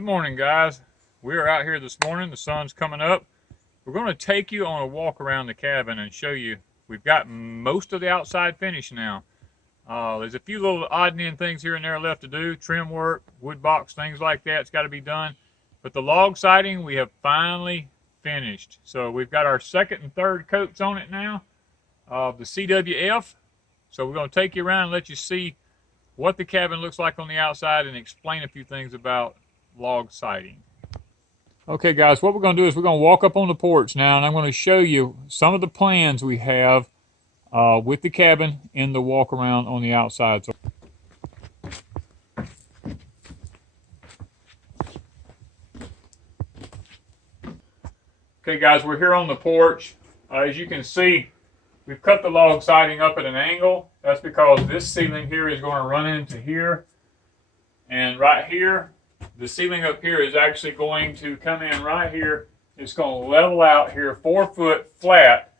Good morning, guys. We are out here this morning. The sun's coming up. We're going to take you on a walk around the cabin and show you. We've got most of the outside finished now. There's a few little odd and end things here and there left to do. Trim work, wood box, things like that. It's got to be done. But the log siding, we have finally finished. So we've got our second and third coats on it now of the CWF. So we're going to take you around and let you see what the cabin looks like on the outside and explain a few things about log siding. Okay, guys, what we're going to do is we're going to walk up on the porch now, and I'm going to show you some of the plans we have with the cabin in the walk around on the outside. So, okay, guys, we're here on the porch. As you can see, we've cut the log siding up at an angle. That's because this ceiling here is going to run into here, and right here, the ceiling up here is actually going to come in right here. It's going to level out here 4 foot flat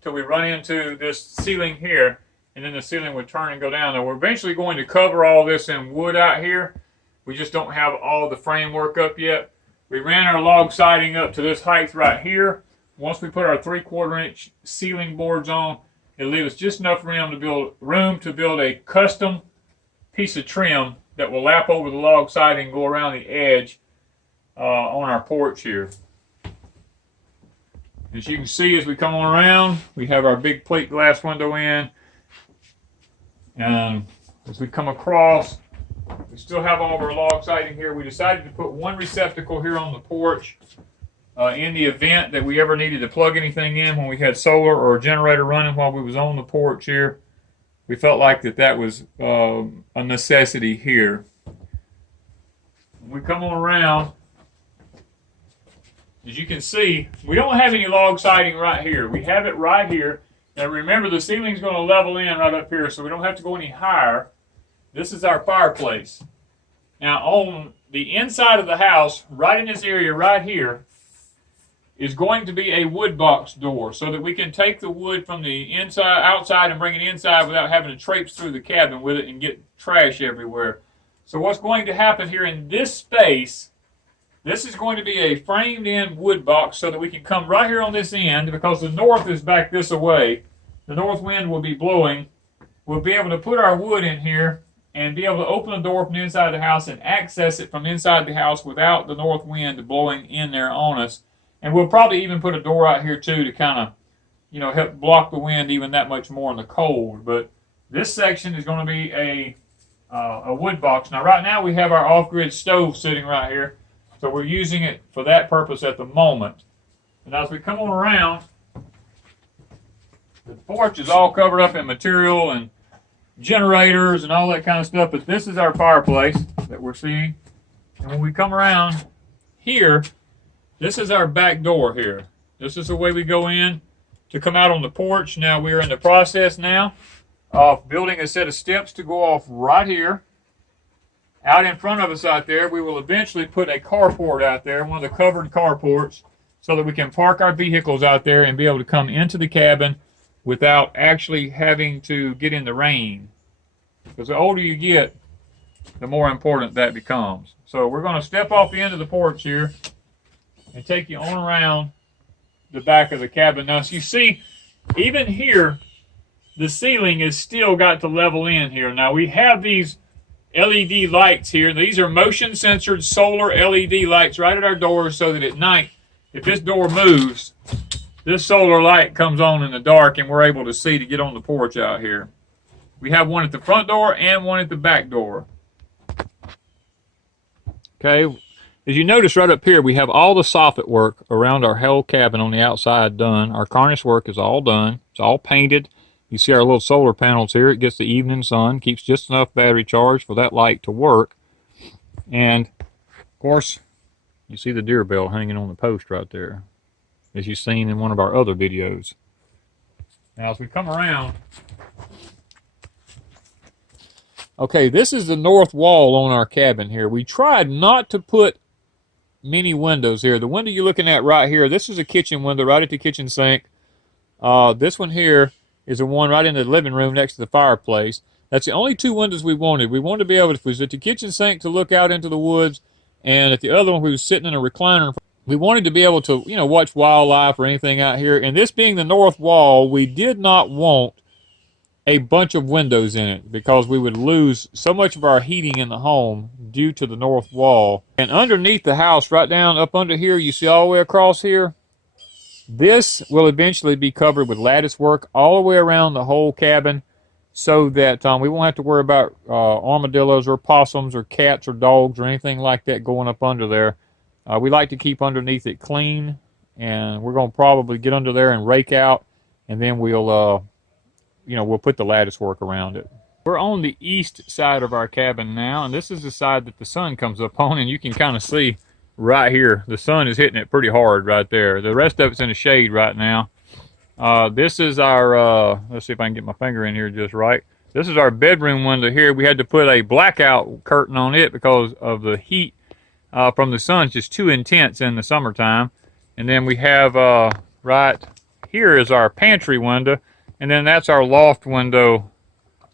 till we run into this ceiling here, and then the ceiling would turn and go down. Now we're eventually going to cover all this in wood out here. We just don't have all the framework up yet. We ran our log siding up to this height right here. Once we put our 3/4 inch ceiling boards on, it'll leave us just enough room to build a custom piece of trim that will lap over the log siding and go around the edge on our porch here. As you can see, as we come on around, we have our big plate glass window in. And as we come across, we still have all of our log siding here. We decided to put one receptacle here on the porch in the event that we ever needed to plug anything in when we had solar or a generator running while we was on the porch here. We felt like that was a necessity here. When we come on around, as you can see, we don't have any log siding right here. We have it right here. Now remember, the ceiling's going to level in right up here, so we don't have to go any higher. This is our fireplace. Now on the inside of the house, right in this area right here, is going to be a wood box door so that we can take the wood from the outside and bring it inside without having to traipse through the cabin with it and get trash everywhere. So what's going to happen here in this space, this is going to be a framed in wood box so that we can come right here on this end, because the north is back this away. The north wind will be blowing. We'll be able to put our wood in here and be able to open the door from the inside of the house and access it from inside the house without the north wind blowing in there on us. And we'll probably even put a door out here too to kind of, help block the wind even that much more in the cold. But this section is going to be a wood box. Now right now we have our off-grid stove sitting right here, so we're using it for that purpose at the moment. And as we come on around, the porch is all covered up in material and generators and all that kind of stuff. But this is our fireplace that we're seeing. And when we come around here, this is our back door here. This is the way we go in to come out on the porch. Now we are in the process now of building a set of steps to go off right here. Out in front of us out there, we will eventually put a carport out there, one of the covered carports, so that we can park our vehicles out there and be able to come into the cabin without actually having to get in the rain. Because the older you get, the more important that becomes. So we're going to step off the end of the porch here and take you on around the back of the cabin. Now, as you see, even here, the ceiling is still got to level in here. Now, we have these LED lights here. These are motion-sensored solar LED lights right at our doors so that at night, if this door moves, this solar light comes on in the dark and we're able to see to get on the porch out here. We have one at the front door and one at the back door. Okay. As you notice right up here, we have all the soffit work around our whole cabin on the outside done. Our cornice work is all done. It's all painted. You see our little solar panels here. It gets the evening sun, keeps just enough battery charge for that light to work. And, of course, you see the deer bell hanging on the post right there, as you've seen in one of our other videos. Now, as we come around, okay, this is the north wall on our cabin here. We tried not to put many windows here. The window you're looking at right here, this is a kitchen window right at the kitchen sink. This one here is the one right in the living room next to the fireplace. That's the only two windows we wanted. We wanted to be able to, if we was at the kitchen sink, to look out into the woods, and at the other one we was sitting in a recliner. We wanted to be able to, you know, watch wildlife or anything out here. And this being the north wall, we did not want a bunch of windows in it because we would lose so much of our heating in the home due to the north wall. And underneath the house, right down up under here, you see all the way across here, this will eventually be covered with lattice work all the way around the whole cabin, so that we won't have to worry about armadillos or possums or cats or dogs or anything like that going up under there. We like to keep underneath it clean, and we're going to probably get under there and rake out, and then we'll we'll put the lattice work around it. We're on the east side of our cabin now, and this is the side that the sun comes up on, and you can kind of see right here, the sun is hitting it pretty hard right there. The rest of it's in the shade right now. This is our, let's see if I can get my finger in here just right. This is our bedroom window here. We had to put a blackout curtain on it because of the heat from the sun. It's just too intense in the summertime. And then we have right here is our pantry window. And then that's our loft window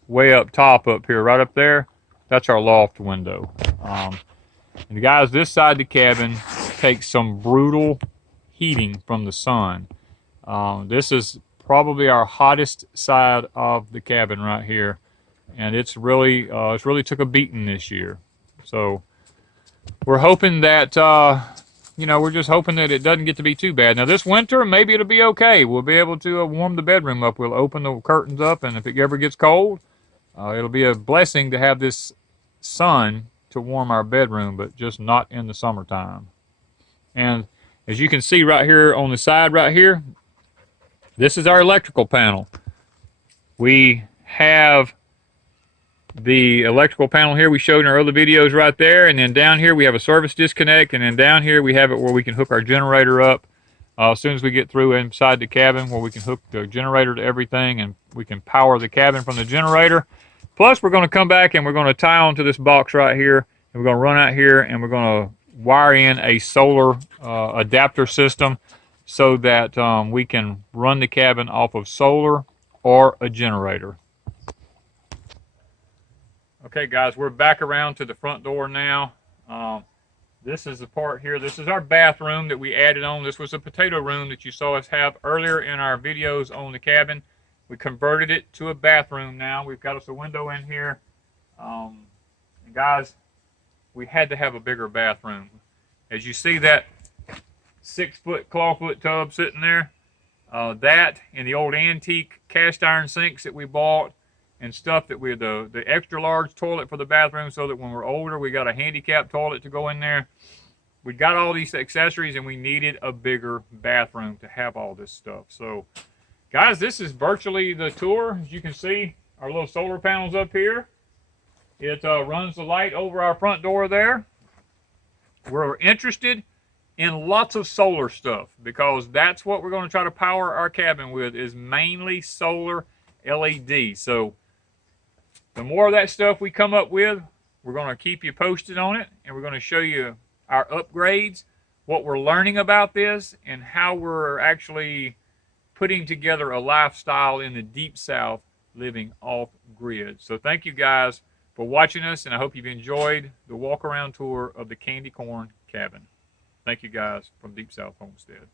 way up top up here, right up there. That's our loft window. And guys, this side of the cabin takes some brutal heating from the sun. This is probably our hottest side of the cabin right here, and it's really took a beating this year. So we're hoping that we're just hoping that it doesn't get to be too bad. Now this winter, maybe it'll be okay. We'll be able to warm the bedroom up. We'll open the curtains up, and if it ever gets cold, it'll be a blessing to have this sun to warm our bedroom, but just not in the summertime. And as you can see right here on the side right here, this is our electrical panel. We have the electrical panel here we showed in our other videos right there, and then down here we have a service disconnect, and then down here we have it where we can hook our generator up as soon as we get through inside the cabin, where we can hook the generator to everything and we can power the cabin from the generator. Plus we're going to come back and we're going to tie onto this box right here, and we're going to run out here and we're going to wire in a solar adapter system so that we can run the cabin off of solar or a generator. Okay guys, we're back around to the front door now. This is the part here. This is our bathroom that we added on. This was a potato room that you saw us have earlier in our videos on the cabin. We converted it to a bathroom now. We've got us a window in here. And guys, we had to have a bigger bathroom. As you see that 6-foot clawfoot tub sitting there, that and the old antique cast iron sinks that we bought and stuff that we had, the extra large toilet for the bathroom, so that when we're older we got a handicap toilet to go in there. We got all these accessories and we needed a bigger bathroom to have all this stuff. So guys, this is virtually the tour. As you can see, our little solar panels up here. It runs the light over our front door there. We're interested in lots of solar stuff because that's what we're going to try to power our cabin with, is mainly solar LED. So the more of that stuff we come up with, we're going to keep you posted on it, and we're going to show you our upgrades, what we're learning about this, and how we're actually putting together a lifestyle in the deep south living off grid. So thank you guys for watching us, and I hope you've enjoyed the walk around tour of the candy corn cabin. Thank you guys from Deep South Homestead.